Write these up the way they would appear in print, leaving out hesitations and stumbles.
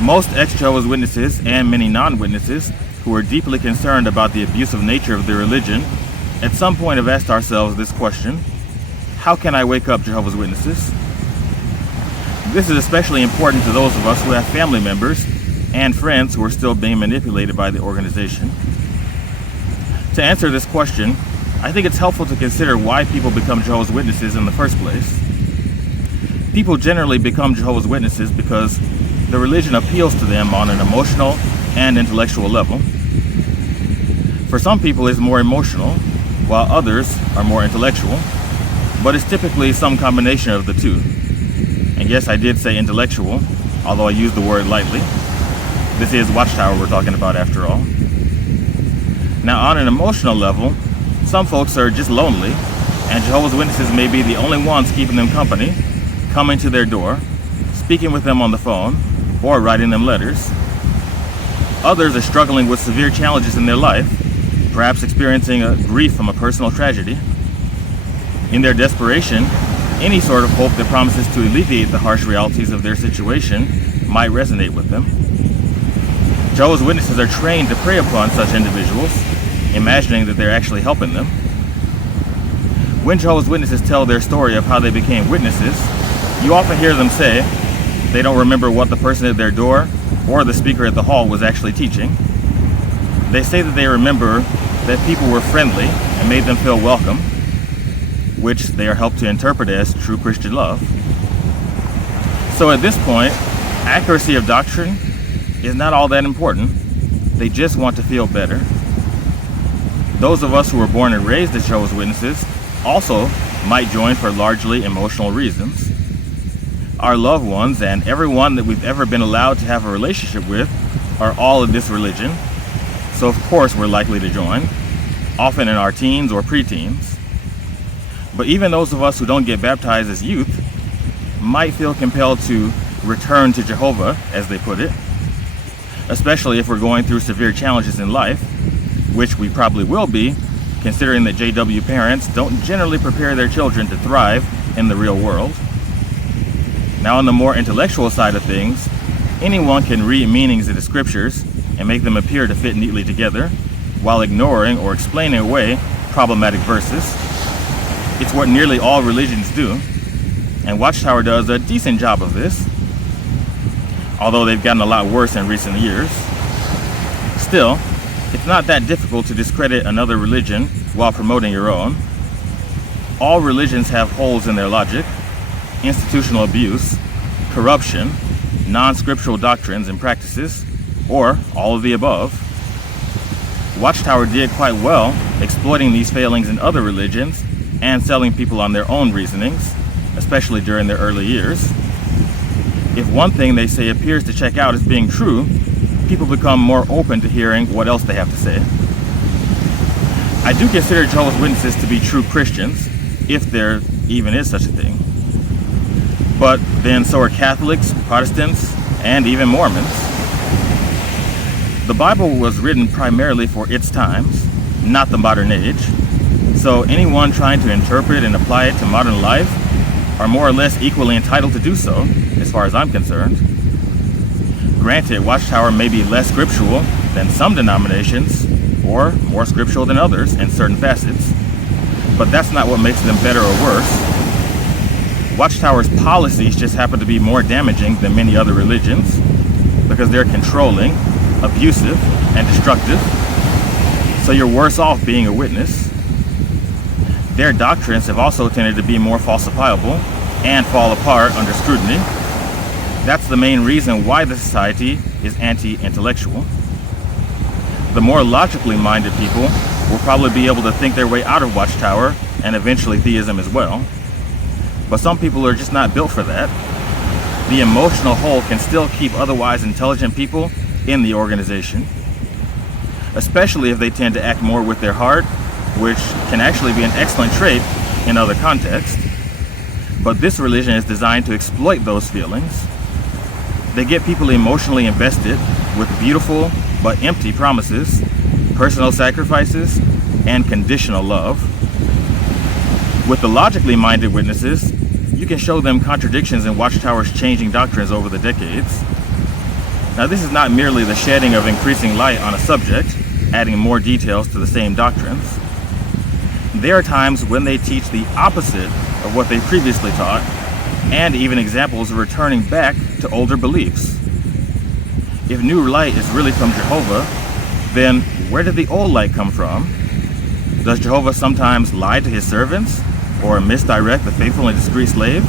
Most ex-Jehovah's Witnesses and many non-witnesses who are deeply concerned about the abusive nature of their religion at some point have asked ourselves this question: how can I wake up Jehovah's Witnesses? This is especially important to those of us who have family members and friends who are still being manipulated by the organization. To answer this question, I think it's helpful to consider why people become Jehovah's Witnesses in the first place. People generally become Jehovah's Witnesses because the religion appeals to them on an emotional and intellectual level. For some people it's more emotional, while others are more intellectual, but it's typically some combination of the two. And yes, I did say intellectual, although I used the word lightly. This is Watchtower we're talking about after all. Now, on an emotional level, some folks are just lonely, and Jehovah's Witnesses may be the only ones keeping them company, coming to their door, speaking with them on the phone, or writing them letters. Others are struggling with severe challenges in their life, perhaps experiencing a grief from a personal tragedy. In their desperation, any sort of hope that promises to alleviate the harsh realities of their situation might resonate with them. Jehovah's Witnesses are trained to prey upon such individuals, imagining that they're actually helping them. When Jehovah's Witnesses tell their story of how they became witnesses, you often hear them say they don't remember what the person at their door or the speaker at the hall was actually teaching. They say that they remember that people were friendly and made them feel welcome, which they are helped to interpret as true Christian love. So at this point, accuracy of doctrine is not all that important. They just want to feel better. Those of us who were born and raised as Jehovah's Witnesses also might join for largely emotional reasons. Our loved ones and everyone that we've ever been allowed to have a relationship with are all in this religion, so of course we're likely to join, often in our teens or preteens. But even those of us who don't get baptized as youth might feel compelled to return to Jehovah, as they put it, especially if we're going through severe challenges in life, which we probably will be, considering that JW parents don't generally prepare their children to thrive in the real world. Now, on the more intellectual side of things, anyone can read meanings of the scriptures and make them appear to fit neatly together, while ignoring or explaining away problematic verses. It's what nearly all religions do, and Watchtower does a decent job of this, although they've gotten a lot worse in recent years. Still, it's not that difficult to discredit another religion while promoting your own. All religions have holes in their logic, institutional abuse, corruption, non-scriptural doctrines and practices, or all of the above. Watchtower did quite well exploiting these failings in other religions and selling people on their own reasonings, especially during their early years. If one thing they say appears to check out as being true, people become more open to hearing what else they have to say. I do consider Jehovah's Witnesses to be true Christians, if there even is such a thing. But then so are Catholics, Protestants, and even Mormons. The Bible was written primarily for its times, not the modern age. So anyone trying to interpret and apply it to modern life are more or less equally entitled to do so, as far as I'm concerned. Granted, Watchtower may be less scriptural than some denominations, or more scriptural than others in certain facets, but that's not what makes them better or worse. Watchtower's policies just happen to be more damaging than many other religions because they're controlling, abusive, and destructive, so you're worse off being a witness. Their doctrines have also tended to be more falsifiable and fall apart under scrutiny. That's the main reason why the society is anti-intellectual. The more logically minded people will probably be able to think their way out of Watchtower and eventually theism as well. But some people are just not built for that. The emotional hole can still keep otherwise intelligent people in the organization, especially if they tend to act more with their heart, which can actually be an excellent trait in other contexts. But this religion is designed to exploit those feelings. They get people emotionally invested with beautiful but empty promises, personal sacrifices, and conditional love. With the logically minded witnesses, you can show them contradictions in Watchtower's changing doctrines over the decades. Now, this is not merely the shedding of increasing light on a subject, adding more details to the same doctrines. There are times when they teach the opposite of what they previously taught, and even examples of returning back to older beliefs. If new light is really from Jehovah, then where did the old light come from? Does Jehovah sometimes lie to his servants, or misdirect the faithful and discreet slave?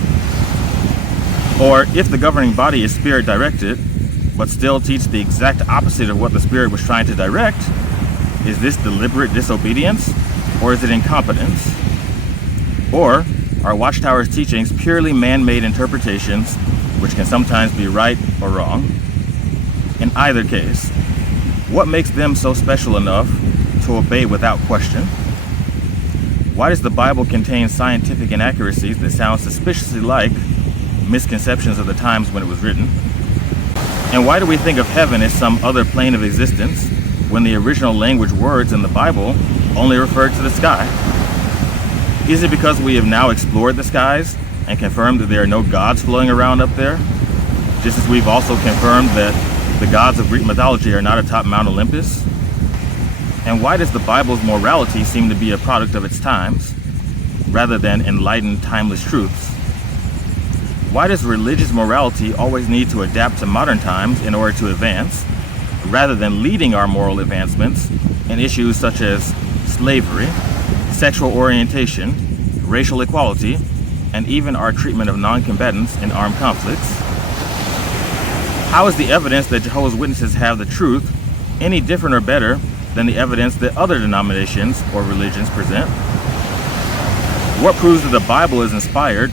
Or if the governing body is spirit-directed, but still teach the exact opposite of what the Spirit was trying to direct, is this deliberate disobedience, or is it incompetence? Or are Watchtower's teachings purely man-made interpretations, which can sometimes be right or wrong? In either case, what makes them so special enough to obey without question? Why does the Bible contain scientific inaccuracies that sound suspiciously like misconceptions of the times when it was written? And why do we think of heaven as some other plane of existence when the original language words in the Bible only referred to the sky? Is it because we have now explored the skies and confirmed that there are no gods floating around up there? Just as we've also confirmed that the gods of Greek mythology are not atop Mount Olympus? And why does the Bible's morality seem to be a product of its times, rather than enlightened, timeless truths? Why does religious morality always need to adapt to modern times in order to advance, rather than leading our moral advancements in issues such as slavery, sexual orientation, racial equality, and even our treatment of non-combatants in armed conflicts? How is the evidence that Jehovah's Witnesses have the truth any different or better than the evidence that other denominations or religions present? What proves that the Bible is inspired,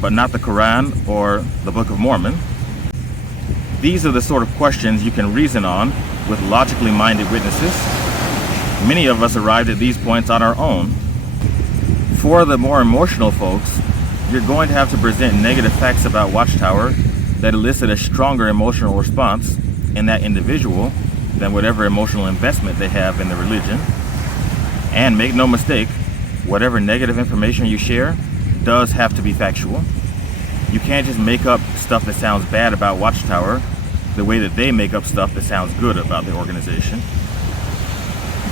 but not the Quran or the Book of Mormon? These are the sort of questions you can reason on with logically minded witnesses. Many of us arrived at these points on our own. For the more emotional folks, you're going to have to present negative facts about Watchtower that elicit a stronger emotional response in that individual than whatever emotional investment they have in the religion. And make no mistake, whatever negative information you share does have to be factual. You can't just make up stuff that sounds bad about Watchtower the way that they make up stuff that sounds good about the organization.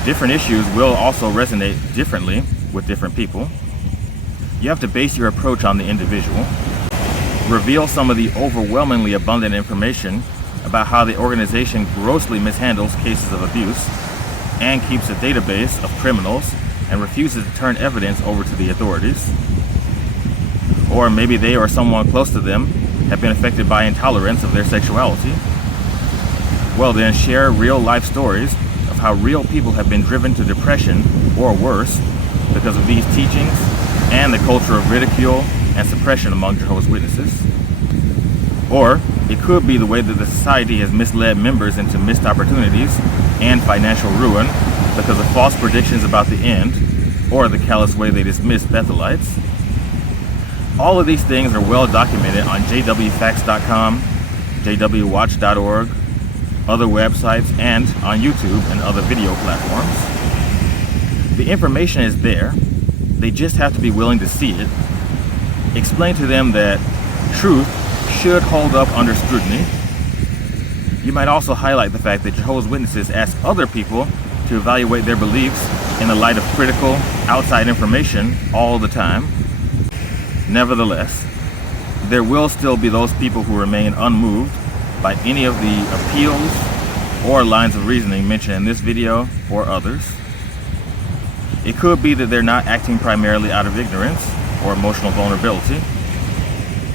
Different issues will also resonate differently with different people. You have to base your approach on the individual. Reveal some of the overwhelmingly abundant information about how the organization grossly mishandles cases of abuse and keeps a database of criminals and refuses to turn evidence over to the authorities. Or maybe they or someone close to them have been affected by intolerance of their sexuality. Well then, share real life stories of how real people have been driven to depression or worse because of these teachings and the culture of ridicule and suppression among Jehovah's Witnesses. Or it could be the way that the society has misled members into missed opportunities and financial ruin because of false predictions about the end, or the callous way they dismiss Bethelites. All of these things are well documented on jwfacts.com, jwwatch.org, other websites, and on YouTube and other video platforms. The information is there. They just have to be willing to see it. Explain to them that truth should hold up under scrutiny. You might also highlight the fact that Jehovah's Witnesses ask other people to evaluate their beliefs in the light of critical, outside information all the time. Nevertheless, there will still be those people who remain unmoved by any of the appeals or lines of reasoning mentioned in this video or others. It could be that they're not acting primarily out of ignorance or emotional vulnerability.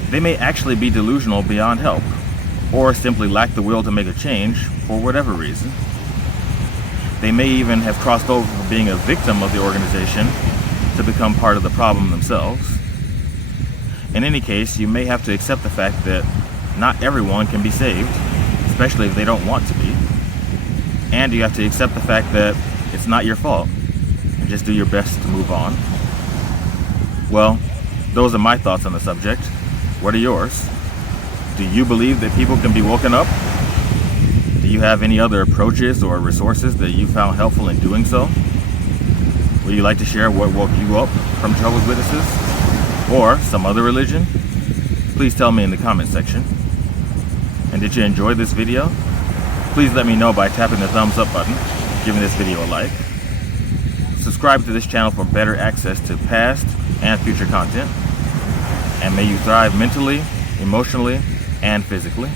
They may actually be delusional beyond help, or simply lack the will to make a change for whatever reason. They may even have crossed over from being a victim of the organization to become part of the problem themselves. In any case, you may have to accept the fact that not everyone can be saved, especially if they don't want to be. And you have to accept the fact that it's not your fault, and just do your best to move on. Well, those are my thoughts on the subject. What are yours? Do you believe that people can be woken up? Do you have any other approaches or resources that you found helpful in doing so? Would you like to share what woke you up from Jehovah's Witnesses or some other religion? Please tell me in the comment section. And did you enjoy this video? Please let me know by tapping the thumbs up button, giving this video a like. Subscribe to this channel for better access to past and future content. And may you thrive mentally, emotionally, and physically.